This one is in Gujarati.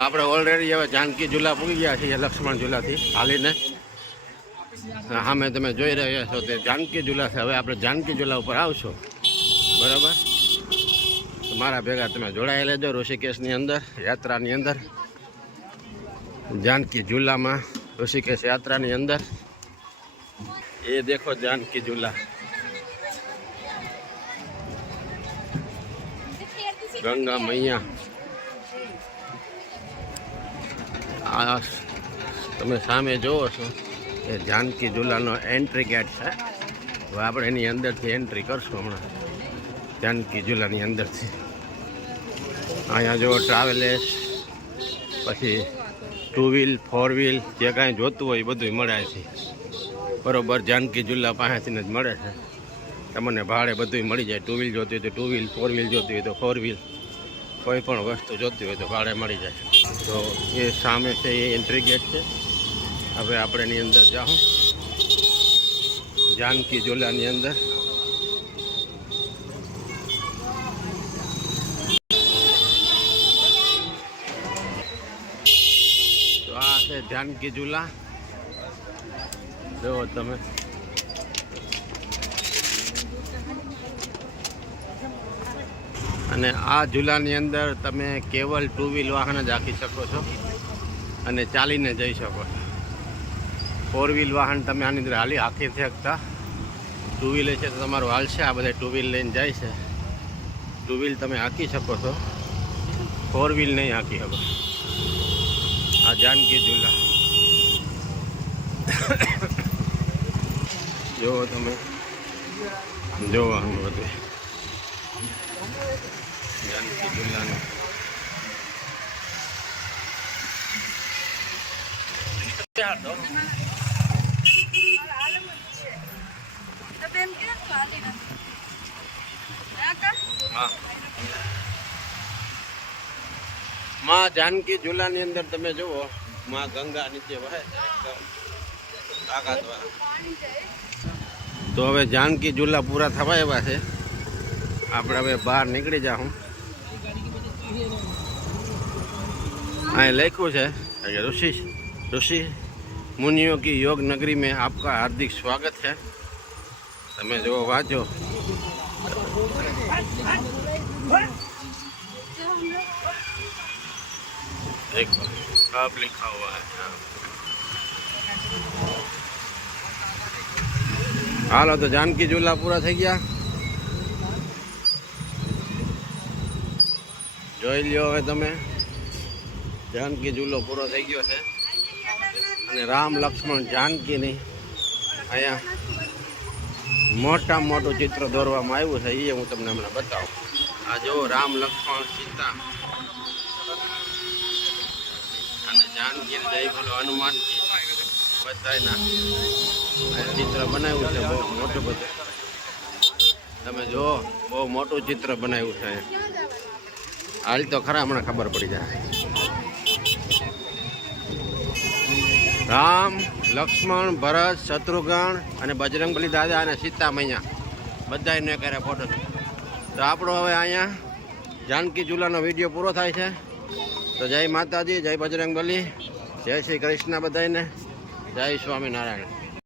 આપણે ઓલરેડી હવે જાનકી ઝૂલા પૂગી ગયા છીએ લક્ષ્મણ ઝૂલાથી હાલીને. સામે તમે જોઈ રહ્યા છો તે જાનકી ઝૂલા છે. હવે આપણે જાનકી ઝૂલા ઉપર આવશો, બરાબર? મારા ભેગા તમે જોડાયેલા લેજો ઋષિકેશની અંદર, યાત્રાની અંદર, જાનકી ઝૂલામાં, ઋષિકેશ યાત્રાની અંદર. એ દેખો જાનકી ઝૂલા, ગંગા મૈયા. આ તમે સામે જોવો છો એ જાનકી ઝૂલાનો એન્ટ્રી ગેટ છે. હવે આપણે એની અંદરથી એન્ટ્રી કરશું હમણાં, જાનકી ઝૂલાની અંદરથી. અહીંયા જો ટ્રાવેલેસ, પછી 2 વ્હીલ 4 વ્હીલ જે કાંઈ જોતું હોય એ બધું મળે છે, બરોબર? જાનકી ઝૂલા પાસેથી જ મળે છે તમને, ભાડે બધું મળી જાય. 2 વ્હીલ જોતી હોય તો 2 વ્હીલ, 4 વ્હીલ જોતી હોય તો 4 વ્હીલ, કોઈ પણ વસ્તુ જોતી હોય તો ભાડે મળી જાય. તો એ સામે છે એ એન્ટ્રી ગેટ છે. હવે આપણે એની અંદર જાઉં, જાનકી ઝૂલાની અંદર. તો આ છે જાનકી ઝૂલા, જુઓ તમે. અને આ ઝૂલાની અંદર તમે કેવલ 2 વ્હીલ વાહન જ હાંકી શકો છો અને ચાલીને જઈ શકો છો. 4 વ્હીલ વાહન તમે આની અંદર હાંકી શકતા. 2 વ્હીલ છે તો તમારું હાલશે. આ બધા 2 વ્હીલ લઈને જાય છે. 2 વ્હીલ તમે હાંકી શકો છો, 4 વ્હીલ નહીં હાંકી શકો. આ જાનકી ઝૂલા જુઓ તમે, જોવાનું બધું જાનકી ઝૂલાનું. માં જાનકી ઝૂલાની અંદર તમે જુઓ, માં ગંગા નીચે વહે છે એકદમ તાકાતવાળા. તો હવે જાનકી ઝૂલા પૂરા થવા એવા છે. આપણે હવે બહાર નીકળી જાઉં. અહીં લખ્યું છે કે ऋषि मुनियों की योग नगरी में आपका हार्दिक स्वागत है. તમે જો વાંચો. एक कब लिखा हुआ है. हालो तो जानकी झूला पूरा થઈ ગયા. જોઈ લ્યો હવે તમે, જાનકી ઝૂલો પૂરો થઈ ગયો છે. અને રામ લક્ષ્મણ જાનકીની અહીંયા મોટામાં મોટું ચિત્ર દોરવામાં આવ્યું છે. એ હું તમને હમણાં બતાવું. આ જો રામ લક્ષ્મણ સીતા અને જાનકી જય બોલો હનુમાનજી બધાના ચિત્ર બનાવ્યું છે. બહુ મોટું બધું તમે જો, બહુ મોટું ચિત્ર બનાવ્યું છે. હાલ તો ખરા, હમણાં ખબર પડી જાય. રામ લક્ષ્મણ ભરત શત્રુઘ્ન અને બજરંગબલી દાદા અને સીતા મૈયા બધાને કરે ફોટો. તો આપણો હવે અહીંયા જાનકી ઝૂલાનો વિડીયો પૂરો થાય છે. તો જય માતાજી, જય બજરંગબલી, જય શ્રી કૃષ્ણ બધાને, જય સ્વામિનારાયણ.